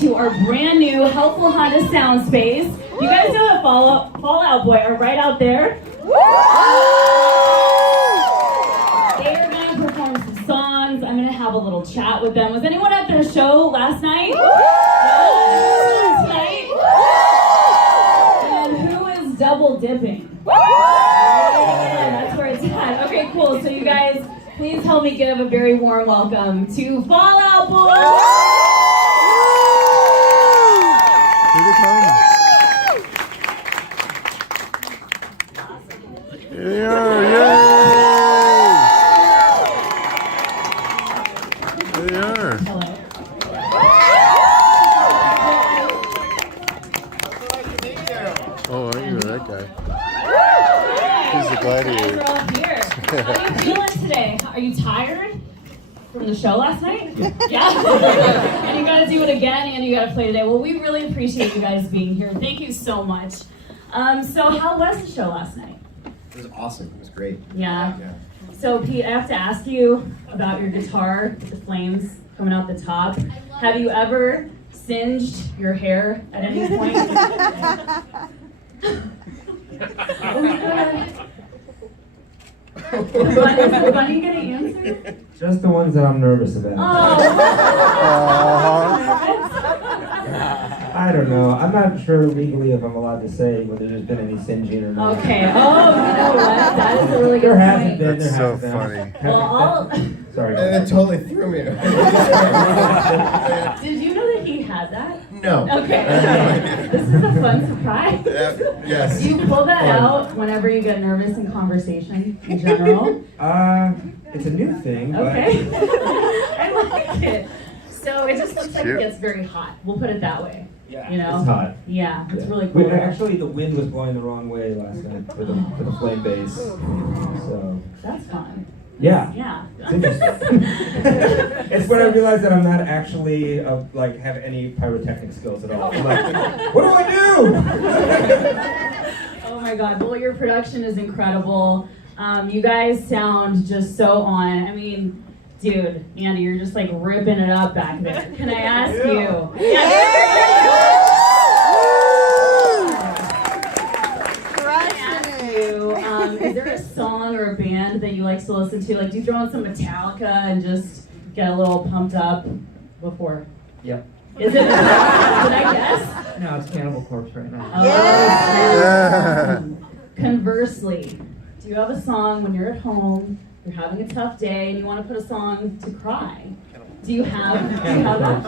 to our brand new helpful Honda sound space. You guys know that Fall Out Boy are right out there. They are going to perform some songs. I'm going to have a little chat with them. Was anyone at their show last night? Tonight? And who is double dipping? Yeah, that's where it's at. Okay, cool. So you guys, please help me give a very warm welcome to Fall Out Boy. Here they come. Here they are, yay! There they are. Hello. Oh, I know that guy. He's the gladiator. We're all here. How are you feeling today? Are you tired from the show last night? Yeah? And you gotta do it again and you gotta play today. Well, we really appreciate you guys being here. Thank you so much. So how was the show last night? It was awesome. It was great. Yeah. So Pete, I have to ask you about your guitar with the flames coming out the top. Have you ever singed your hair at any point? Is Bunny gonna answer? Just the ones that I'm nervous about. I don't know. I'm not sure legally if I'm allowed to say whether there's been any singeing or not. Okay. Oh, you know what? That is a really good There hasn't point. been. That's There so hasn't been. funny. Well, Sorry. It totally threw me. did you know that he had that? No. Okay. This is a fun surprise. Yes. Do you pull that out whenever you get nervous in conversation in general? It's a new thing, but Okay. I like it. So it just looks like it Cute. gets very hot. We'll put it that way. yeah, You know? it's hot. Yeah, it's Yeah. really cool. Actually, the wind was blowing the wrong way last night for the flame base. So That's fun. yeah. Yeah. It's interesting. It's when I realized that I'm not actually have any pyrotechnic skills at all. I'm like, what do I do? Oh my God. Well, your production is incredible. You guys sound just so on. I mean, dude, Andy, you're just like ripping it up back there. Can I ask you? Is there a song or a band that you like to listen to? Like, do you throw on some Metallica and just get a little pumped up before? Yep. Is it? Did I guess? No, it's Cannibal Corpse right now. Oh, Yeah. Conversely, do you have a song when you're at home, you're having a tough day, and you want to put a song to cry? Do you have that?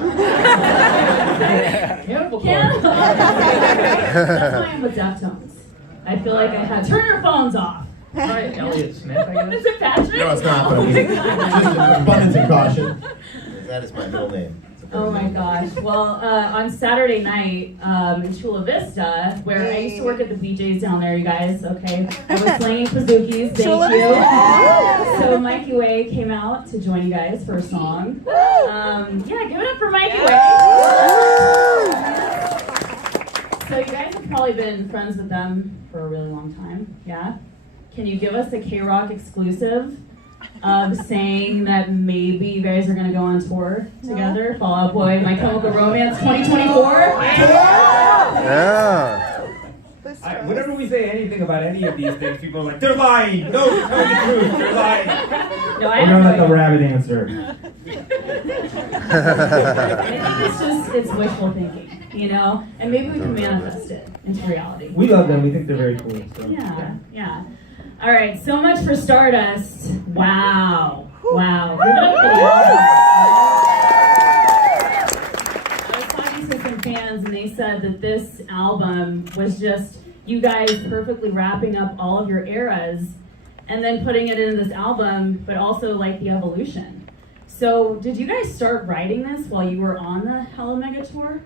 Cannibal Cannibal. Corpse. That's why I'm with Deftones. I feel like I had turn your phones off. Right, Elliott Smith, I guess. Is it Patrick? No, it's not. Oh But my God. just abundance of caution. That is my middle name. Oh my gosh. Well, on Saturday night in Chula Vista, where I used to work at the BJ's down there, you guys, okay? I was slinging Pazookies, thank you. So Mikey Way came out to join you guys for a song. Yeah, give it up for Mikey Way. So you guys have probably been friends with them for a really long time, yeah? Can you give us a K-Rock exclusive of saying that maybe you guys are going to go on tour together? Fall Out Boy, My Chemical Romance 2024? Yeah. Whenever we say anything about any of these things, people are like, they're lying. No, tell the truth. They're lying. No, I We're gonna let have the no rabbit answer. I think it's wishful thinking, you know? And maybe we can manifest it into reality. We love them. We think they're very cool. So. Yeah. All right, so much for Stardust. Wow. Give it up for the album. I was talking to some fans and they said that this album was just you guys perfectly wrapping up all of your eras and then putting it in this album, but also like the evolution. So did you guys start writing this while you were on the Hella Mega tour?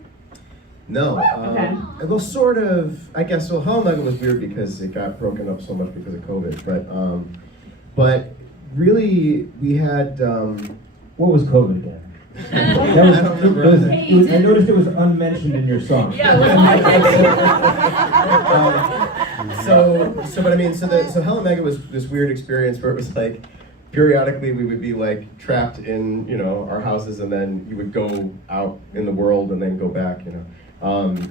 No. Okay. Well, sort of. I guess. Well, Hell Mega was weird because it got broken up so much because of COVID. But really, we had. What was COVID again? I don't remember. I noticed it was unmentioned in your song. Yeah, But I mean, so Hell Mega was this weird experience where it was like periodically we would be like trapped in, you know, our houses, and then you would go out in the world and then go back, you know.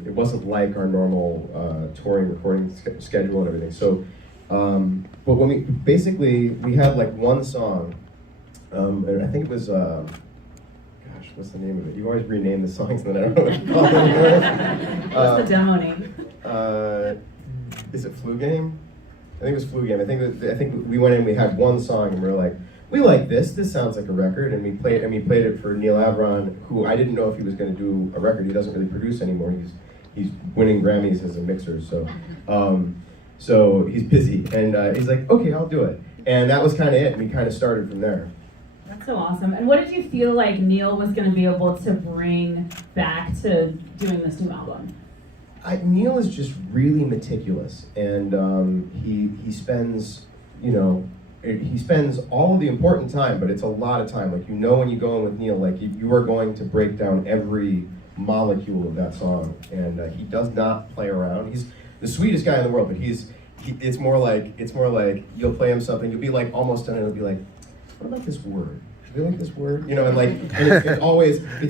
It wasn't like our normal touring recording schedule and everything. So, but when we had like one song, and I think it was, gosh, what's the name of it? You always rename the songs and then I don't know what to call them. What's the demo name? Is it Flu Game? I think it was Flu Game. I think we went in. We had one song, and we were like, we like this. This sounds like a record, and we played it for Neil Avron, who I didn't know if he was going to do a record. He doesn't really produce anymore. He's winning Grammys as a mixer, so so he's busy, and he's like, okay, I'll do it, and that was kind of it. And we kind of started from there. That's so awesome. And what did you feel like Neil was going to be able to bring back to doing this new album? Neil is just really meticulous, and he spends, you know, he spends all of the important time, but it's a lot of time. Like, you know, when you go in with Neil, like you are going to break down every molecule of that song, and he does not play around. He's the sweetest guy in the world, but it's more like you'll play him something, you'll be like almost done, and it'll be like, what about this word? Do you like this word? You know, and like, and it's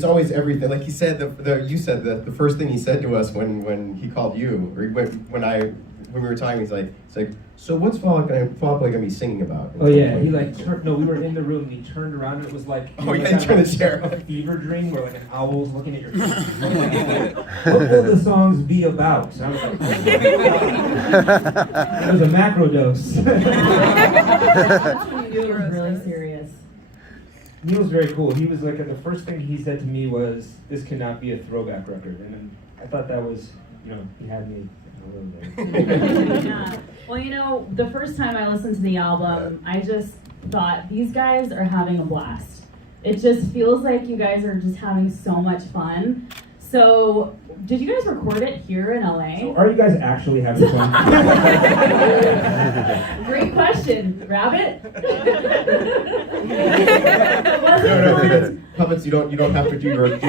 always everything. Like he said, you said the first thing he said to us when he called you, or when we were talking, it's like, so what's Fall Out Boy gonna be singing about? Oh yeah, he like we were in the room and he turned around and it was like, oh yeah, he turned the chair. A fever dream where like an owl's looking at your face. What will the songs be about? And I was like, it was a macro dose. That's when you knew it was really serious. Neil was very cool. He was like, the first thing he said to me was, this cannot be a throwback record. And then I thought that was, you know, he had me a little bit. Yeah. Well, you know, the first time I listened to the album, I just thought, these guys are having a blast. It just feels like you guys are just having so much fun. So, did you guys record it here in LA? So are you guys actually having fun? Great question. Rabbit? No, puppets, you don't have to do your face.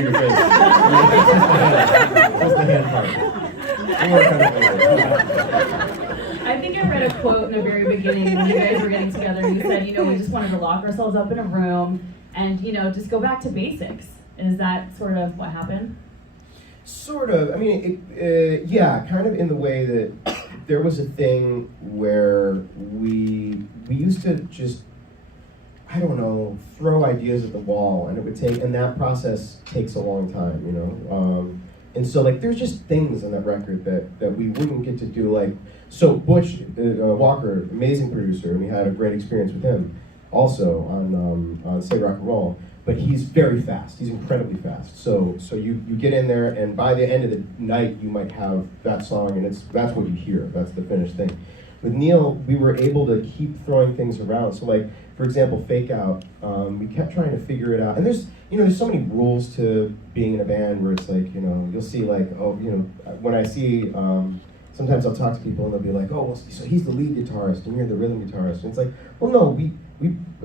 Just the hand part. I think I read a quote in the very beginning when you guys were getting together, and you said, you know, we just wanted to lock ourselves up in a room and, you know, just go back to basics. Is that sort of what happened? Sort of. I mean, yeah, kind of in the way that there was a thing where we used to just, I don't know, throw ideas at the wall, and and that process takes a long time, you know. And so, like, there's just things on that record that we wouldn't get to do. Like, so Butch Walker, amazing producer, and we had a great experience with him also on Say Rock and Roll. But he's very fast. He's incredibly fast. So you get in there, and by the end of the night, you might have that song, and that's what you hear. That's the finished thing. With Neil, we were able to keep throwing things around. So, like, for example, Fake Out, we kept trying to figure it out. And there's so many rules to being in a band where it's like, you know, you'll see like, oh, you know, when I see, sometimes I'll talk to people and they'll be like, oh, well, so he's the lead guitarist and you're the rhythm guitarist. And it's like, well, no,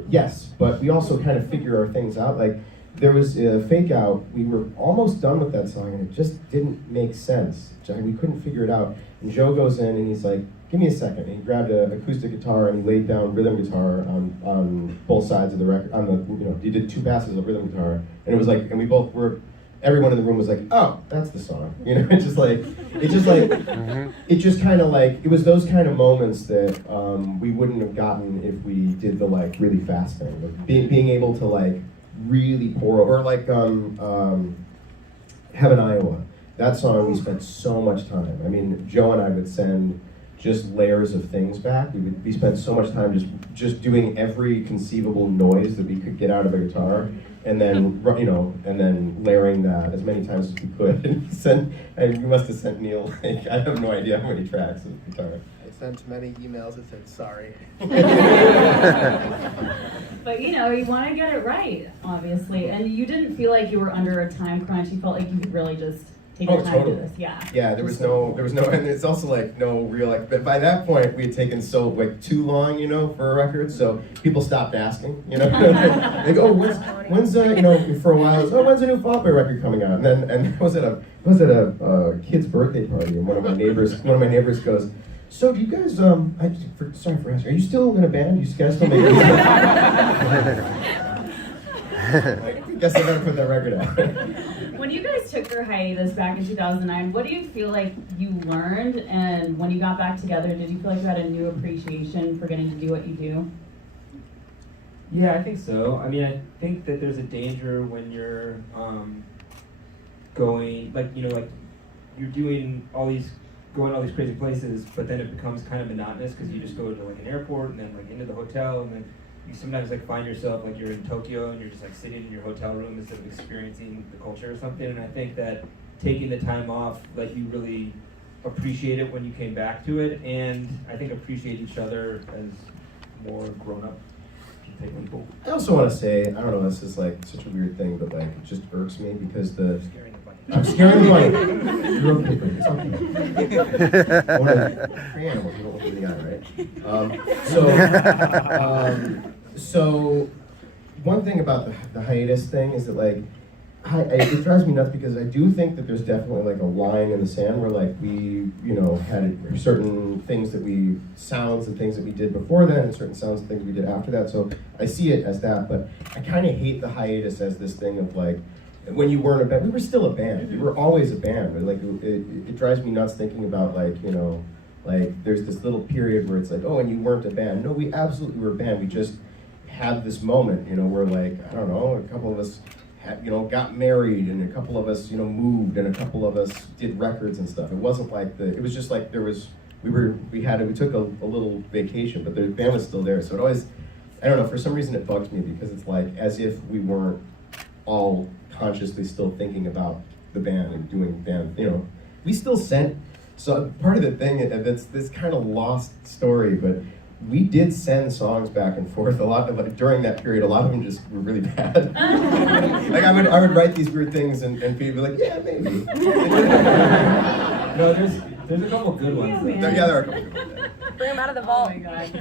yes, but we also kind of figure our things out. Like, there was a Fake Out, we were almost done with that song and it just didn't make sense. We couldn't figure it out. And Joe goes in and he's like, give me a second. And he grabbed an acoustic guitar and he laid down rhythm guitar on both sides of the record. He did 2 passes of rhythm guitar. And it was like, and we both were, everyone in the room was like, oh, that's the song. You know, it just kind of like, it was those kind of moments that we wouldn't have gotten if we did the like really fast thing. Like being able to like really pour, or like Heaven, Iowa. That song we spent so much time. I mean, Joe and I would send just layers of things back. We spent so much time just doing every conceivable noise that we could get out of a guitar, and then and then layering that as many times as we could. And we must have sent Neil like, I have no idea how many tracks of guitar. I sent many emails that said sorry. But you know, you want to get it right, obviously, and you didn't feel like you were under a time crunch. You felt like you could really just take your time to do this. Yeah, there was no, and it's also like no real like. But by that point, we had taken so like too long, you know, for a record. So people stopped asking, you know. They go, oh, when's you know, for a while, it was, oh, when's a new Fall Out Boy record coming out? And I was at a kid's birthday party, and one of my neighbors goes, So do you guys, sorry for asking, are you still in a band? You guys still make music? I guess I better put that record out. When you guys took your hiatus back in 2009, what do you feel like you learned? And when you got back together, did you feel like you had a new appreciation for getting to do what you do? Yeah, I think so. I mean, I think that there's a danger when you're going, like, you know, like you're doing going all these crazy places, but then it becomes kind of monotonous because you just go to like an airport and then like into the hotel, and then you sometimes like find yourself like you're in Tokyo and you're just like sitting in your hotel room instead of experiencing the culture or something. And I think that taking the time off let you really appreciate it when you came back to it, and I think appreciate each other as more grown up people. I also want to say, I don't know, this is like such a weird thing, but like it just irks me because I'm scaring the bunny. You're okay, buddy. It's okay. One of the free animals, you don't look in the eye, right? So one thing about the hiatus thing is that like, it drives me nuts because I do think that there's definitely like a line in the sand where like we, you know, had certain things that sounds and things that we did before then and certain sounds and things we did after that. So I see it as that, but I kind of hate the hiatus as this thing of like, when you weren't a band, we were still a band. We were always a band, but like it drives me nuts thinking about like, you know, like there's this little period where it's like, oh, and you weren't a band. No, we absolutely were a band. We just had this moment, you know, where like, I don't know, a couple of us got married, and a couple of us, you know, moved, and a couple of us did records and stuff. It wasn't like it was just like we took a little vacation, but the band was still there. So it always, I don't know, for some reason it bugs me because it's like as if we weren't all consciously still thinking about the band and doing band, you know. We still sent, so part of the thing, that's this kind of lost story, but we did send songs back and forth a lot during that period. A lot of them just were really bad. Like I would write these weird things and people would be like, yeah, maybe. No, there's a couple good ones. Yeah, there are a couple good ones. Bring them out of the vault. Oh my God.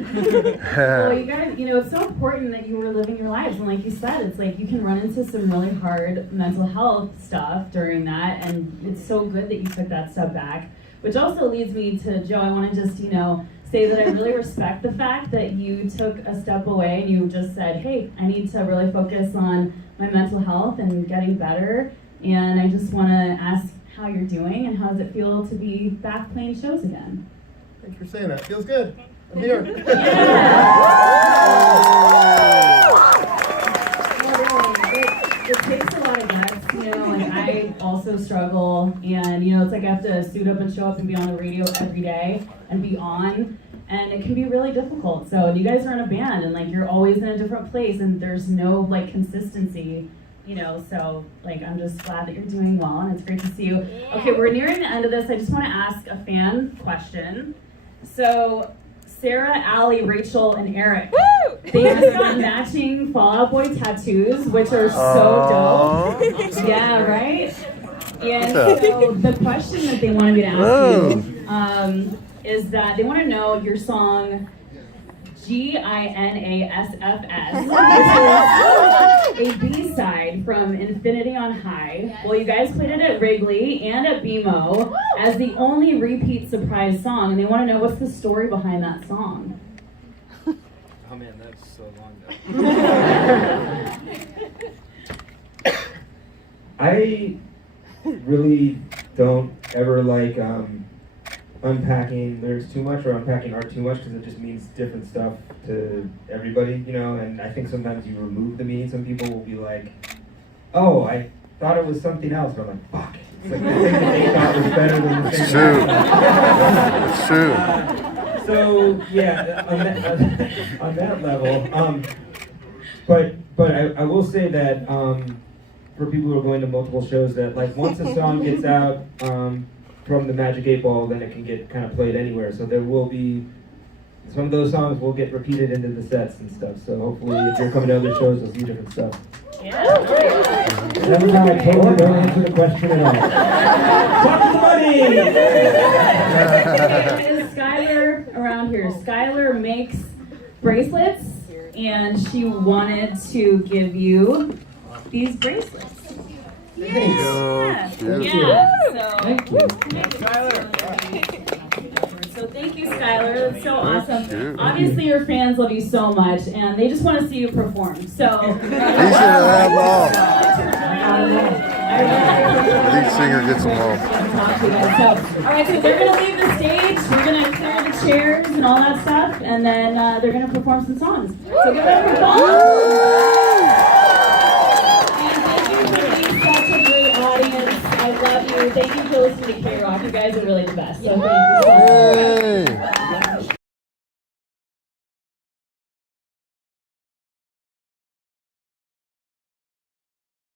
Well, you guys, you know, it's so important that you were living your lives. And like you said, it's like you can run into some really hard mental health stuff during that. And it's so good that you took that step back. Which also leads me to, Joe, I want to just, you know, say that I really respect the fact that you took a step away and you just said, hey, I need to really focus on my mental health and getting better. And I just want to ask how you're doing and how does it feel to be back playing shows again? Thanks for saying that. Feels good. I'm here. It takes a lot of guts, you know, like I also struggle, and you know, it's like I have to suit up and show up and be on the radio every day and be on, and it can be really difficult. So you guys are in a band and like you're always in a different place and there's no like consistency, you know, so like I'm just glad that you're doing well and it's great to see you. Okay, we're nearing the end of this. I just want to ask a fan question. So Sarah, Allie, Rachel, and Eric, they just got matching Fall Out Boy tattoos, which are so dope. Yeah, right? And so the question that they wanted me to ask you is that they want to know your song GINASFS, which is a B-side from Infinity on High. Well, you guys played it at Wrigley and at BMO as the only repeat surprise song, and they want to know what's the story behind that song. Oh man, that's so long ago. I really don't ever like unpacking lyrics too much or unpacking art too much because it just means different stuff to everybody, you know, and I think sometimes you remove the meaning. Some people will be like, oh, I thought it was something else, but I'm like, fuck. It's like the thing that they thought was better than the thing. It's true. So, yeah, on that level, but I will say that for people who are going to multiple shows that like once a song gets out from the Magic 8 Ball, then it can get kind of played anywhere. So there will be, some of those songs will get repeated into the sets and stuff. So hopefully if you're coming to other shows, you'll see different stuff. Yeah. That was how I totally don't answer the question at all. Talk to the money! Is Skylar around here? Skylar makes bracelets, and she wanted to give you these bracelets. Yeah. Thank you. Yeah. So, Thank you. So thank you, Skylar. That's so awesome. cute. Obviously, your fans love you so much, and they just want to see you perform. So, He should have all. Lead Lead singer gets them all. So, all right, so they're gonna leave the stage. We're gonna clear the chairs and all that stuff, and then they're gonna perform some songs. So give it up for Paul. And thank you for being such a great audience. I love you. Thank you for listening to K-Rock. You guys are really the best. So thank you.